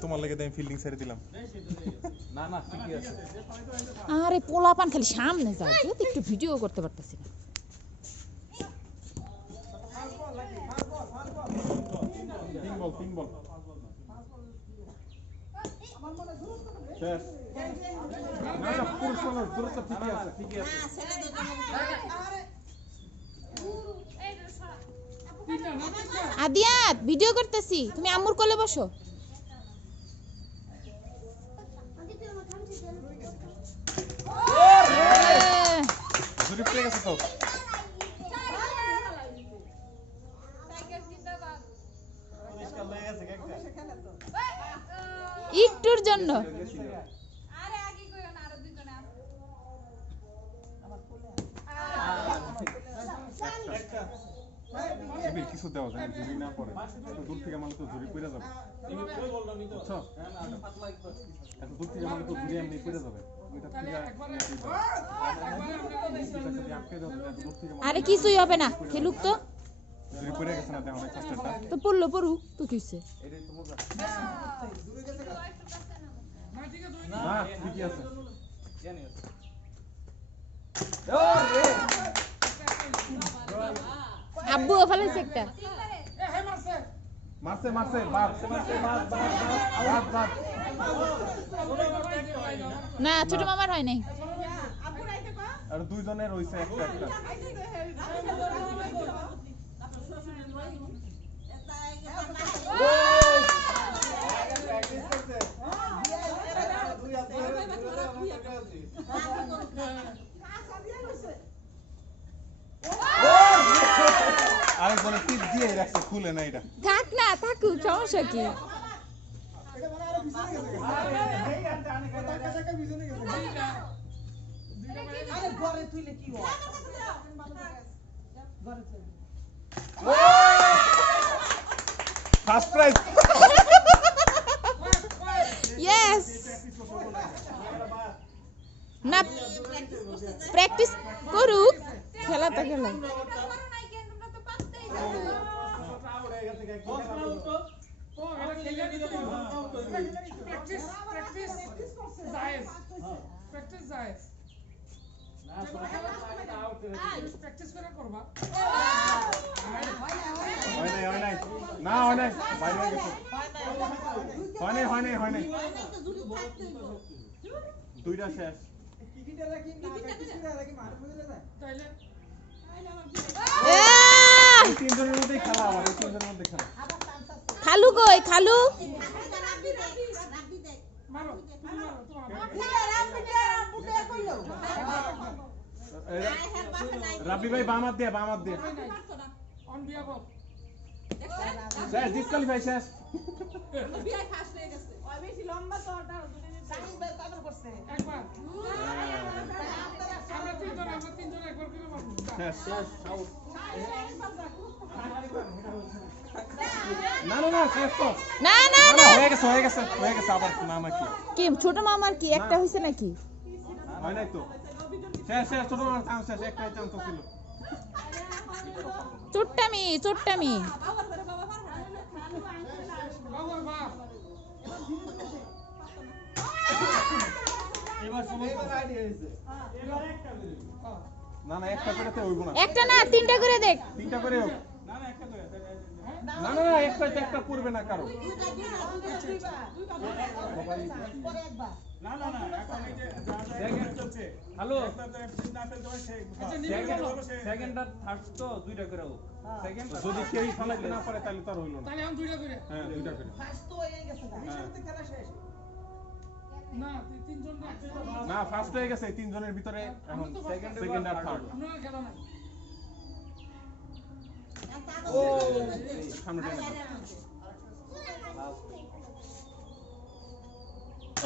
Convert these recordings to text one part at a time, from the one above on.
তোমার লাগে আমি ফিল্ডিং ছেড়ে দিলাম না না ঠিকই আছে আরে পোলাপান খালি সামনে যাও তো একটু ভিডিও করতে পারতেছি না তিন বল শেষ না না পুরো সময় দূরত্ব ঠিকই আছে আদিয়াত ভিডিও করতেছি তুমি আম্মুর কোলে বসো জুরি পেয়ে গেছে তো একটুর জন্য কিছু দেওয়া যায় জুরি না পড়ে দূর থেকে মানে তো জুরি পড়ে যাবে বুঝছো এত দূর থেকে মানে তো জুরি এমনি পড়ে যাবে আরে কিছুই হবে না খেলুক তো জুরি পড়ে গেছে না দেখো ফার্স্টটা তো পড়লো পড়ু তো কি হইছে এটাই তো মজা না ঠিকই আছে জানি আছে আব্বু ফেলেছে একটা মারছে বাদ না ছোট মামার হয় নাই আর দুইজনের হইছে একটা আরেকজনে টিপ দিয়ে রাখছে খুলে না এটা থাক না থাকুক সমস্যা কি ফার্স্ট প্রাইজ ইয়েস না প্র্যাকটিস করুক খেলা তো খেলা দুইটা শেষ তিনজনের মধ্যেই খেলা আমাদের তিনজনের মধ্যে খেলা খালু কই খালু রাব্বি ভাই বামাত দিয়ে শেষ ডিসকালিফাই শেষ না শেষ তো না হয়ে গেছে আবার মামা কি ছোট মামার কি একটা হইছে নাকি হয় নাই তো শেষ ছোট মামার চান্স শেষ একটাই চান্স ছিল চুট্টামি না একটা করে তো হইব না একটা না তিনটা করে দেখ তিনটা করে হোক না একটা করবে না কারো হ্যালো সেকেন্ড আর থার্ড তো দুইটা করে হোক যদি কেউ ফলাইতে না পারে তাহলে তো আর হইল না তাহলে আমি দুইটা করে হ্যাঁ দুইটা করে ফার্স্ট তো হয়ে গেছে খেলা শেষ না ফার্স্ট হয়ে গেছে তিনজনের ভিতরে এখন সেকেন্ড আর থার্ড ও সামনে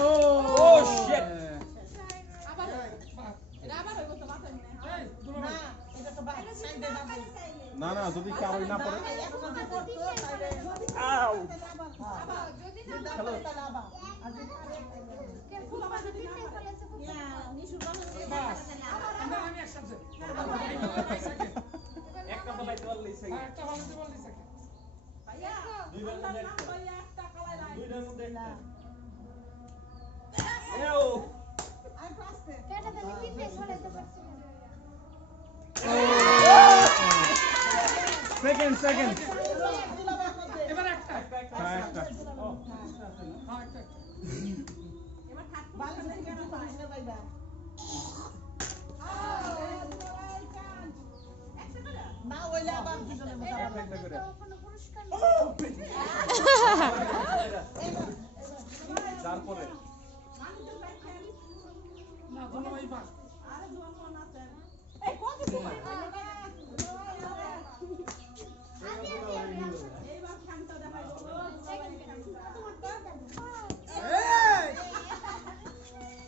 ও শিট না যদি কারোই না পড়ে আউ একটা বলাইতে পারলেই সেকেন্ড একটা বলাইতে পারলেই সেকেন্ড সেকেন্ড সেকেন্ড এবার একটা হ্যাঁ একটা হ্যাঁ একটা না ওইলে আবার দুজনে বোঝাবো একটা করে তারপরে না ধন্যবাদ পাস এই কোন কিছু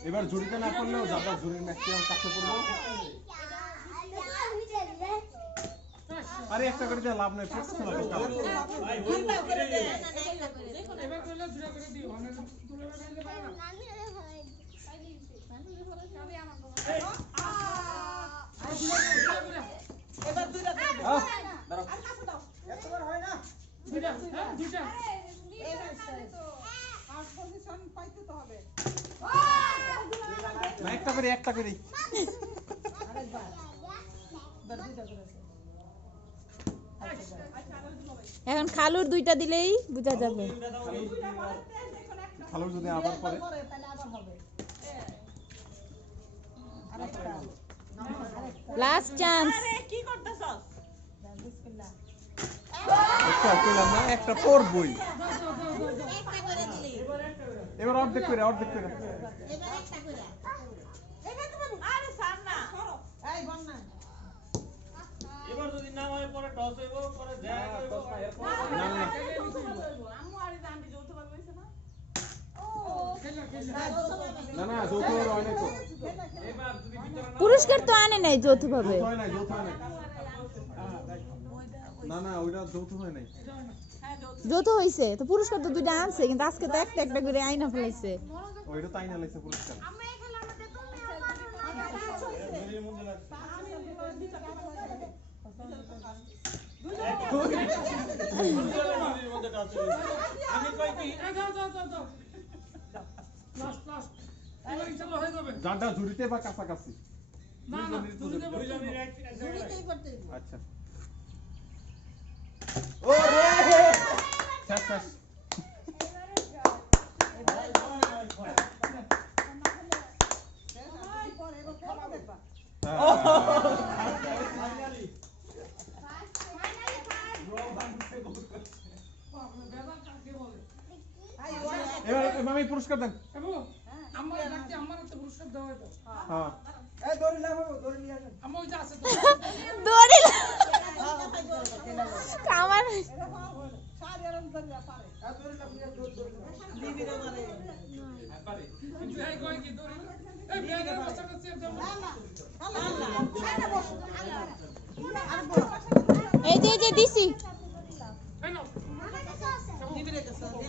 এবার ঝুড়িতে না পড়লেও যাবার ঝুড়ির ম্যাক্সিমাম কাছে পড়বো আরে একটা করে দিয়ে লাভ নেই প্রফেশনাল এবার করলে দুটা করে দিও মানে দুটো করে দিলে পারে না এবার দুইটা দাও আর কাছে দাও একবার হয় না দুইটা হ্যাঁ দুইটা আর পজিশন পাইতে তো হবে না একটা করে আরেকবার এবার দুইটা করে এখন খালুর দুইটা দিলেই বোঝা যাবে খালুর যদি আবার পরে পরে তাহলে আবার হবে আরেকটা লাস্ট চান্স আরে কি করতেছস বিসমিল্লাহ একটা পেলাম না একটা পড়বই একটা করে দিলি এবার অর্ধেক করে এবার একটা করে এবার তুমি আরে সার না এই বল না এবার যদি না হয় পরে টস হইব পরে যায় হইব না না আম্মু আরে জানতে যৌথ ভাবে হইছে না খেলা খেলা না না যৌথ হয় নাই তো এবার যদি ভিতরে পুরস্কার তো আনে নাই যৌথভাবে যৌথ হয় নাই না না ওইটা যৌথ হয় নাই যৌথ হইছে তো পুরস্কার তো দুইটা আনছে কিন্তু আজকে তো একটা একটা করে আইনা ফেলাইছে ওইটা তাই না লাগছে পুরস্কার এর মধ্যে লাগছে এর মধ্যে টস হইব আমি কই কি দাও লাস্ট লাস্ট এবার ইনশাআল্লাহ হয়ে যাবে যারটা ঝুড়িতে বা কাছাকাছি না না দুইটা দুইজনের এক জায়গায় আচ্ছা ও রে শেষ শেষ বেদান কাকে বলে এবার আমি পুরস্কার দেন এবো আমার ডাকতে আমার একটা পুরস্কার দেওয়া হতো হ্যাঁ আমার ওই যে আছে তো দড়ি কামান সার এরম ধরিয়া পারে দিবিরে মারে কিন্তু এই কয় কি দড়ি এই বেদান বাচ্চা কাছে দাও আল্লাহ ছাড়া বসো এই যে দিছি এই নাও দিবিরে গেছে আছে